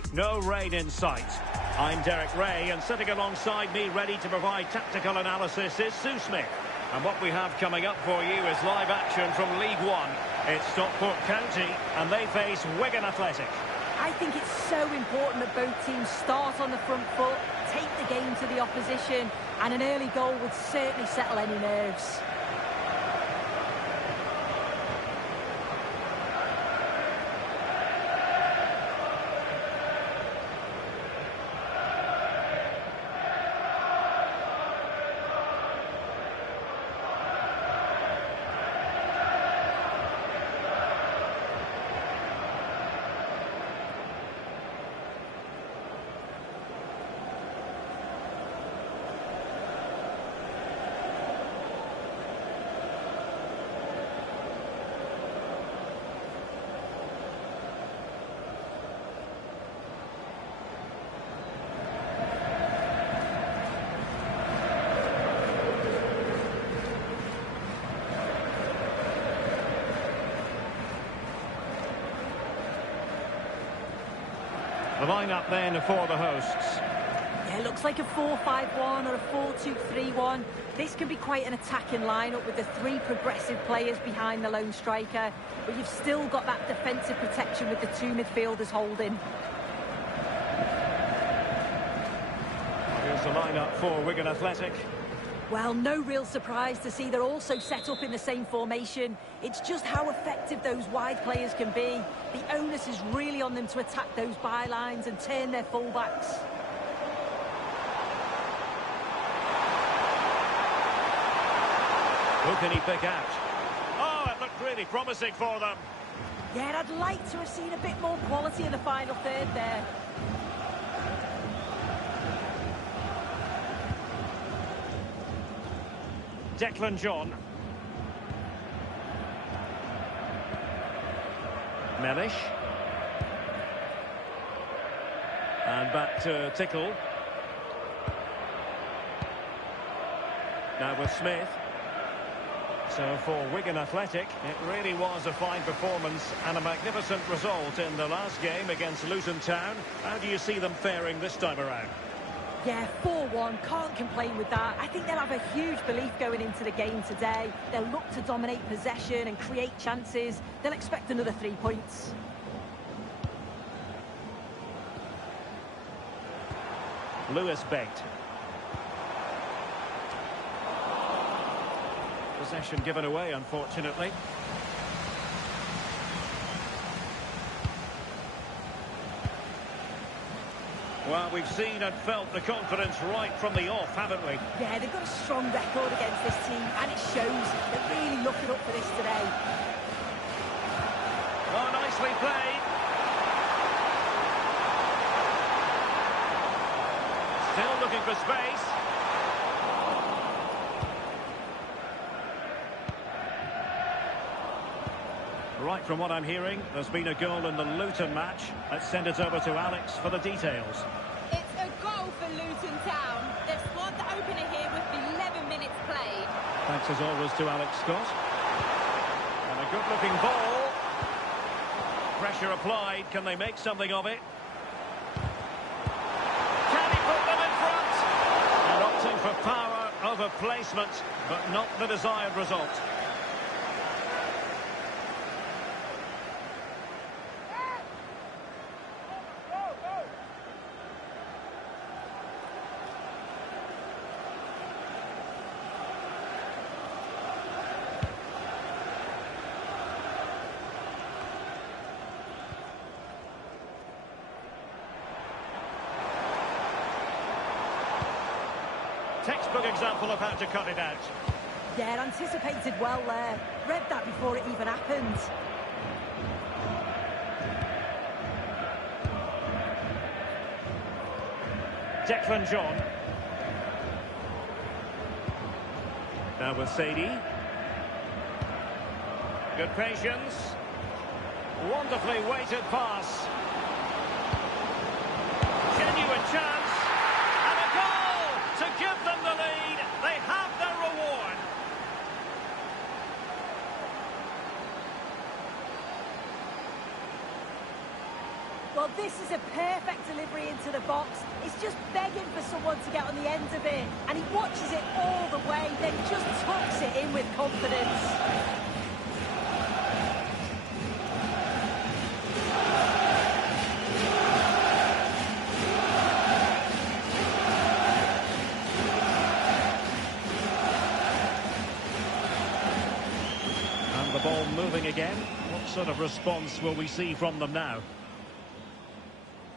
day, no rain in sight. I'm Derek Ray, and sitting alongside me ready to provide tactical analysis is Sue Smith. And what we have coming up for you is live action from League One. It's Stockport County, and they face Wigan Athletic. I think it's so important that both teams start on the front foot, take the game to the opposition, and an early goal would certainly settle any nerves. The lineup then for the hosts. Yeah, it looks like a 4-5-1 or a 4-2-3-1. This can be quite an attacking lineup with the three progressive players behind the lone striker, but you've still got that defensive protection with the two midfielders holding. Here's the lineup for Wigan Athletic. Well, no real surprise to see they're also set up in the same formation. It's just how effective those wide players can be. The onus is really on them to attack those bylines and turn their fullbacks. Who can he pick out? Oh, it looked really promising for them. Yeah, I'd like to have seen a bit more quality in the final third there. Declan John. Mellish. And back to Tickle. Now with Smith. So for Wigan Athletic, it really was a fine performance and a magnificent result in the last game against Luton Town. How do you see them faring this time around? Yeah, 4-1, can't complain with that. I think they'll have a huge belief going into the game today. They'll look to dominate possession and create chances. They'll expect another 3 points. Lewis Bate. Possession given away, unfortunately. Well, we've seen and felt the confidence right from the off, haven't we? Yeah, they've got a strong record against this team, and it shows. They're really looking up for this today. Oh, nicely played. Still looking for space. Right, from what I'm hearing, there's been a goal in the Luton match. Let's send it over to Alex for the details. It's a goal for Luton Town. They've scored the opener here with 11 minutes played. Thanks as always to Alex Scott. And a good-looking ball. Pressure applied. Can they make something of it? Can he put them in front? And opting for power over placement, but not the desired result. Textbook example of how to cut it out. Yeah, anticipated well there. Read that before it even happened. Declan John. Now with Sadie. Good patience. Wonderfully weighted pass. Genuine chance. And a goal to give them the lead. They have their reward. Well, this is a perfect delivery into the box. It's just begging for someone to get on the end of it. And he watches it all the way, then just tucks it in with confidence. And the ball moving again. What sort of response will we see from them now?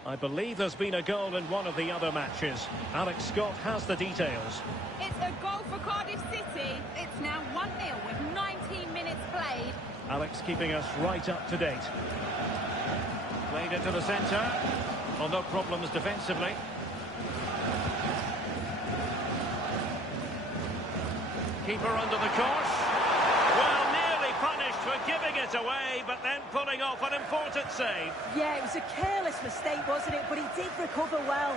I believe there's been a goal in one of the other matches. Alex Scott has the details. It's a goal for Cardiff City. It's now 1-0 with 19 minutes played. Alex keeping us right up to date. Played into the centre. Well, no problems defensively. Keeper under the cosh. Well, nearly punished for giving it away, but then pulling off an important save. Yeah, it was a careless mistake, wasn't it? But he did recover well.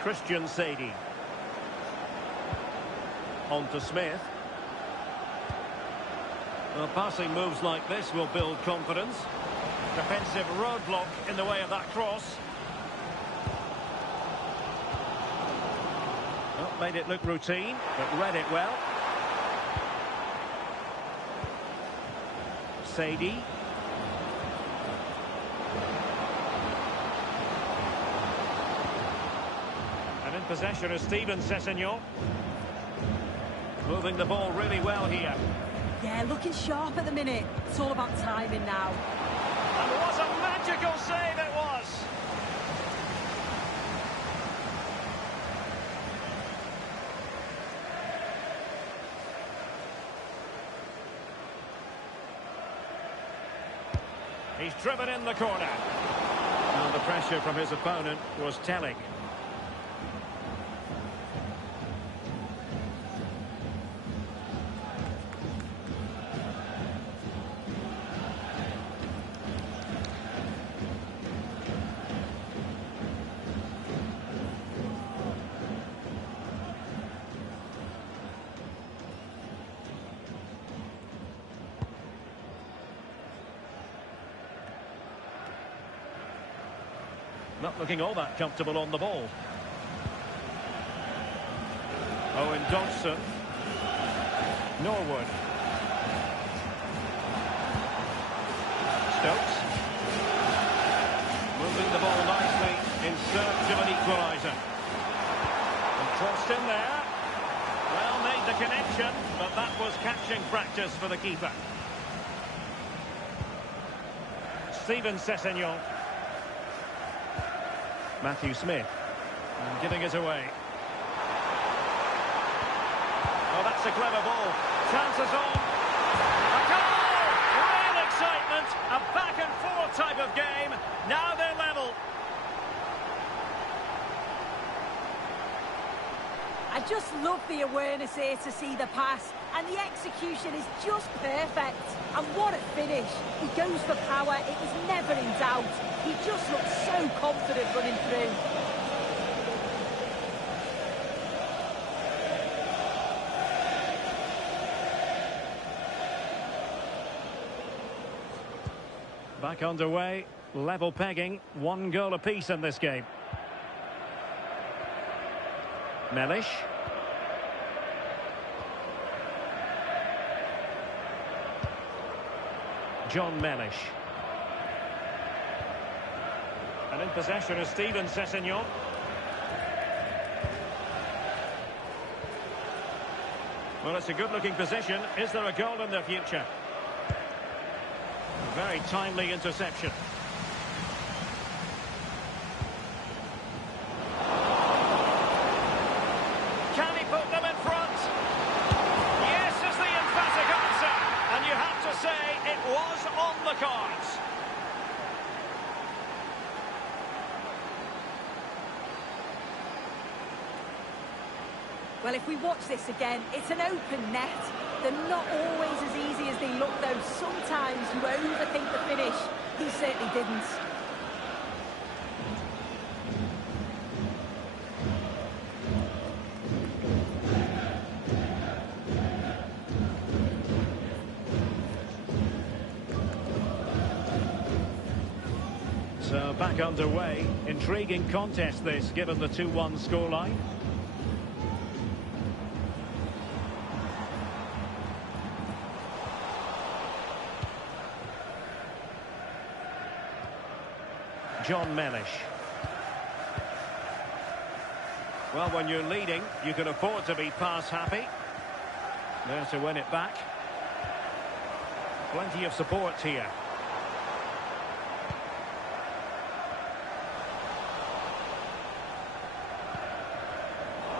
Christian Sadie. On to Smith. Well, passing moves like this will build confidence. Defensive roadblock in the way of that cross. Well, made it look routine, but read it well. Sadie. And in possession is Steven Sessegnon. Moving the ball really well here. Yeah, looking sharp at the minute. It's all about timing now. And what a magical save it was! He's driven in the corner. And the pressure from his opponent was telling. Not looking all that comfortable on the ball. Owen Dodson. Norwood. Stokes. Moving the ball nicely in search of an equaliser. And crossed in there. Well, made the connection, but that was catching practice for the keeper. Steven Sessegnon. Matthew Smith, giving it away. Oh, that's a clever ball. Chances on. A goal! Real excitement. A back-and-forth type of game. Now they're level. I just love the awareness here to see the pass, and the execution is just perfect. And what a finish. He goes for power. It was never in doubt. He just looked so confident running through. Back underway. Level pegging. 1 goal apiece in this game. Mellish. John Mellish. And in possession is Steven Sessegnon. Well, it's a good-looking position. Is there a goal in the future? Very timely interception. Can he put them in front? Yes is the emphatic answer. And you have to say it was on the cards. Well, if we watch this again, it's an open net. They're not always as easy as they look, though. Sometimes you overthink the finish. He certainly didn't. back underway. Intriguing contest this, given the 2-1 scoreline. John Mellish. Well, when you're leading, you can afford to be pass happy. There to win it back. Plenty of support here.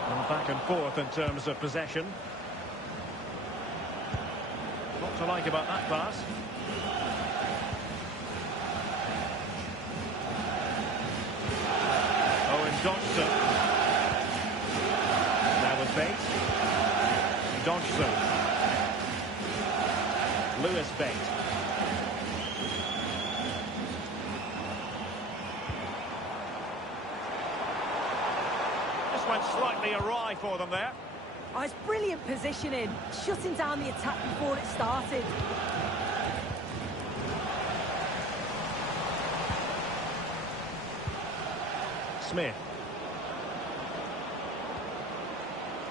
And back and forth in terms of possession. What to like about that pass? Dodgson. That was Bates. Dodgson. Lewis Bates. Just went slightly awry for them there. Oh, it's brilliant positioning, shutting down the attack before it started. Smith.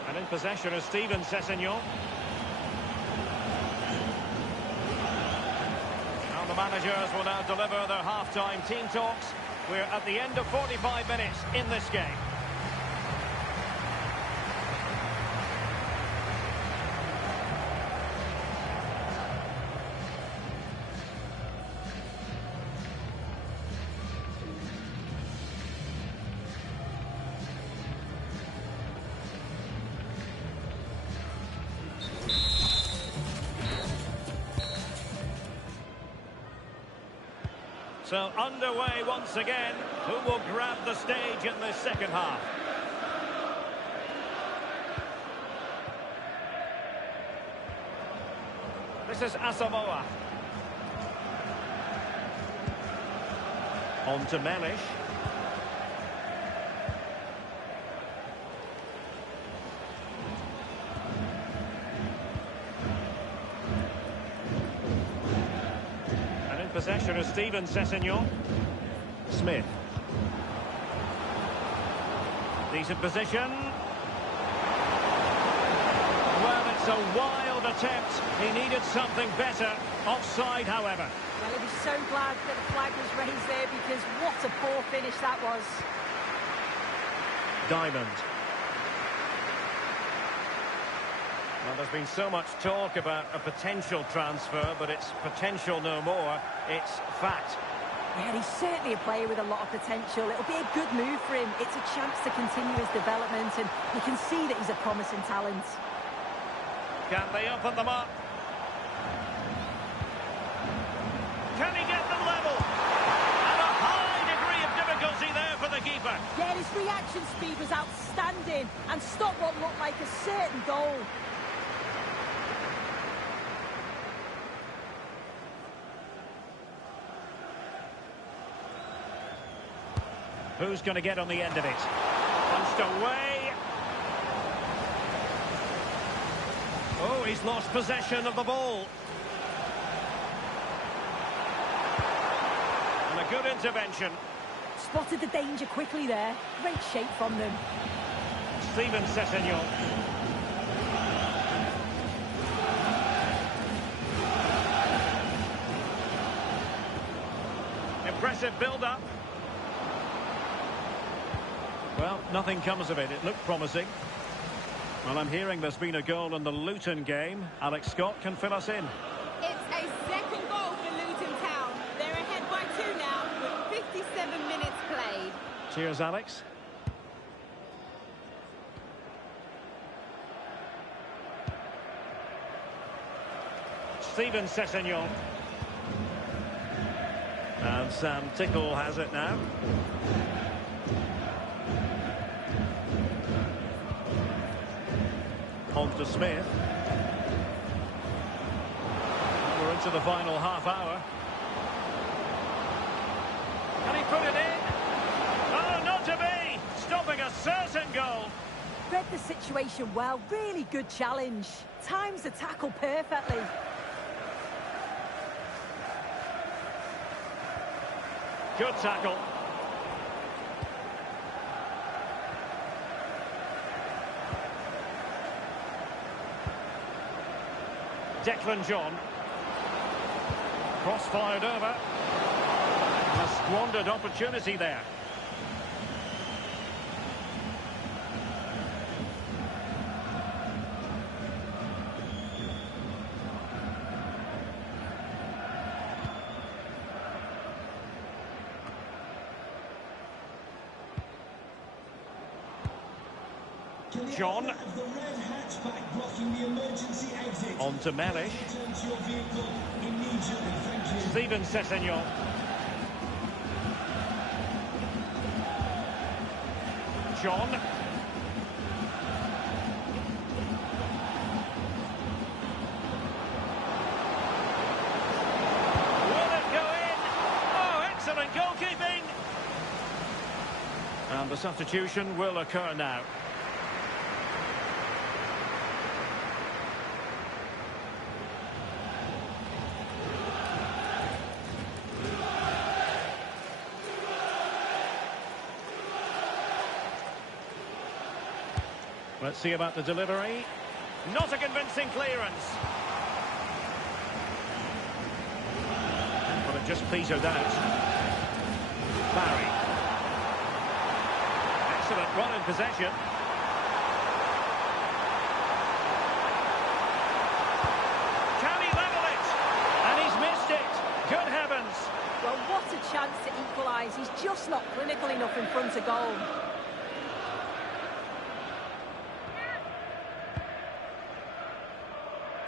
And in possession is Steven Sessegnon. Now the managers will now deliver their half-time team talks. We're at the end of 45 minutes in this game. So underway once again. Who will grab the stage in this second half? This is Asamoah. On to Mellish. Possession of Steven Sessegnon. Smith. Decent position. Well, it's a wild attempt. He needed something better. Offside, however. Well, he was so glad that the flag was raised there, because what a poor finish that was. Diamond. Well, there's been so much talk about a potential transfer, but it's potential no more. It's fact. Yeah, he's certainly a player with a lot of potential. It'll be a good move for him. It's a chance to continue his development, and you can see that he's a promising talent. Can they open them up? Can he get them level? And a high degree of difficulty there for the keeper. Yeah, his reaction speed was outstanding and stopped what looked like a certain goal. Who's going to get on the end of it? Punched away. Oh, he's lost possession of the ball. And a good intervention. Spotted the danger quickly there. Great shape from them. Steven Sessegnon. Impressive build-up. Well, nothing comes of it. It looked promising. Well, I'm hearing there's been a goal in the Luton game. Alex Scott can fill us in. It's a second goal for Luton Town. They're ahead by 2 now with 57 minutes played. Cheers, Alex. Steven Sessegnon. And Sam Tickle has it now. On to Smith. We're into the final half hour. Can he put it in? Oh, not to be! Stopping a certain goal. Read the situation well. Really good challenge. Times the tackle perfectly. Good tackle. Declan John. Cross-fired over. A squandered opportunity there. John. On to Mellish. Steven Sessegnon. John. Will it go in? Oh, excellent goalkeeping! And the substitution will occur now. Let's see about the delivery. Not a convincing clearance. Well, it just petered out. Barry. Excellent run in possession. Can he level it? And he's missed it. Good heavens. Well, what a chance to equalise. He's just not clinical enough in front of goal.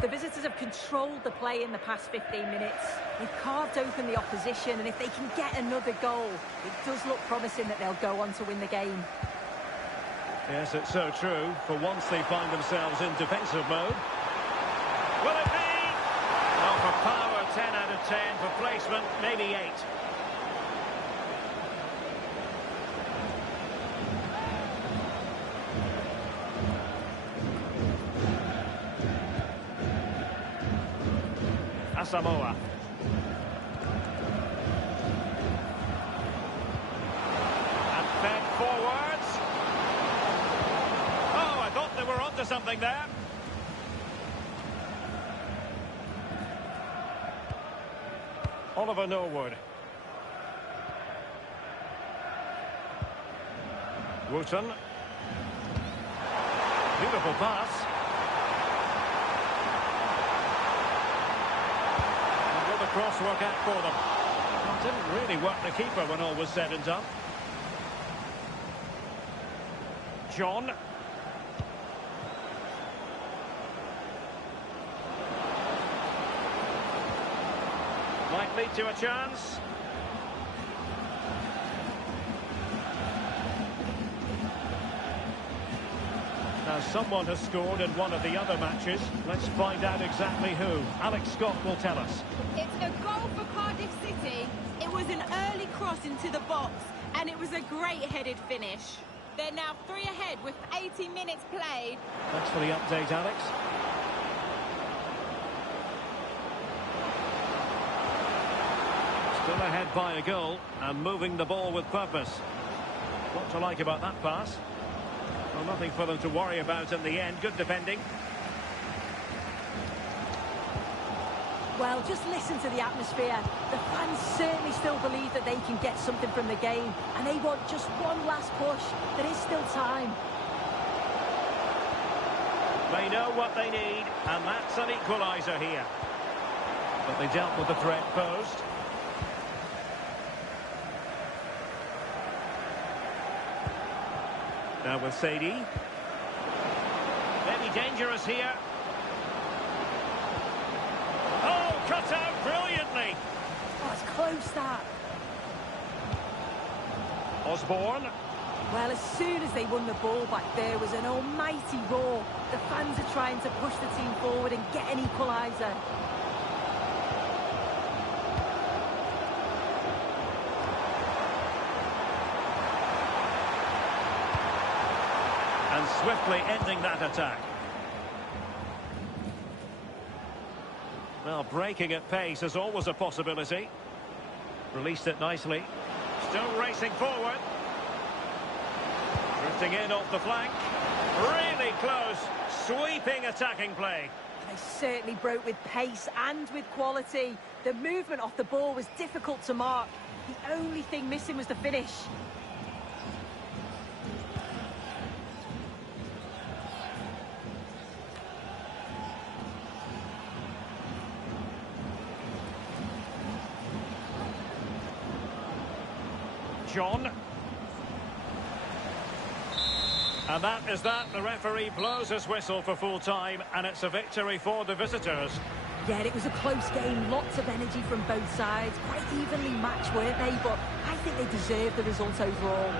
The visitors have controlled the play in the past 15 minutes. They've carved open the opposition, and if they can get another goal, it does look promising that they'll go on to win the game. Yes, it's so true. For once they find themselves in defensive mode. Will it be? Well, for power, 10 out of 10. For placement, maybe 8. Samoa. And fed forwards. Oh, I thought they were onto something there. Oliver Norwood. Wooten. Beautiful pass. Cross work out for them. Well, didn't really work the keeper when all was said and done. John. Might lead to a chance. Now, someone has scored in one of the other matches. Let's find out exactly who. Alex Scott will tell us. It's a goal for Cardiff City. It was an early cross into the box, and it was a great headed finish. They're now 3 ahead with 80 minutes played. Thanks for the update, Alex. Still ahead by a goal and moving the ball with purpose. What to like about that pass? Well, nothing for them to worry about in the end. Good defending. Well, just listen to the atmosphere. The fans certainly still believe that they can get something from the game, and they want just one last push. There is still time. They know what they need, and that's an equaliser here. But they dealt with the threat posed. Now with Sadie. Maybe dangerous here. Oh, cut out brilliantly. Oh, it's close, that. Osborne. Well, as soon as they won the ball back, there was an almighty roar. The fans are trying to push the team forward and get an equaliser. And swiftly ending that attack. Well, breaking at pace is always a possibility. Released it nicely. Still racing forward. Drifting in off the flank. Really close. Sweeping attacking play. They certainly broke with pace and with quality. The movement off the ball was difficult to mark. The only thing missing was the finish. John. And that is that. The referee blows his whistle for full time, and it's a victory for the visitors. Yeah, it was a close game. Lots of energy from both sides. Quite evenly matched, weren't they? But I think they deserved the result overall.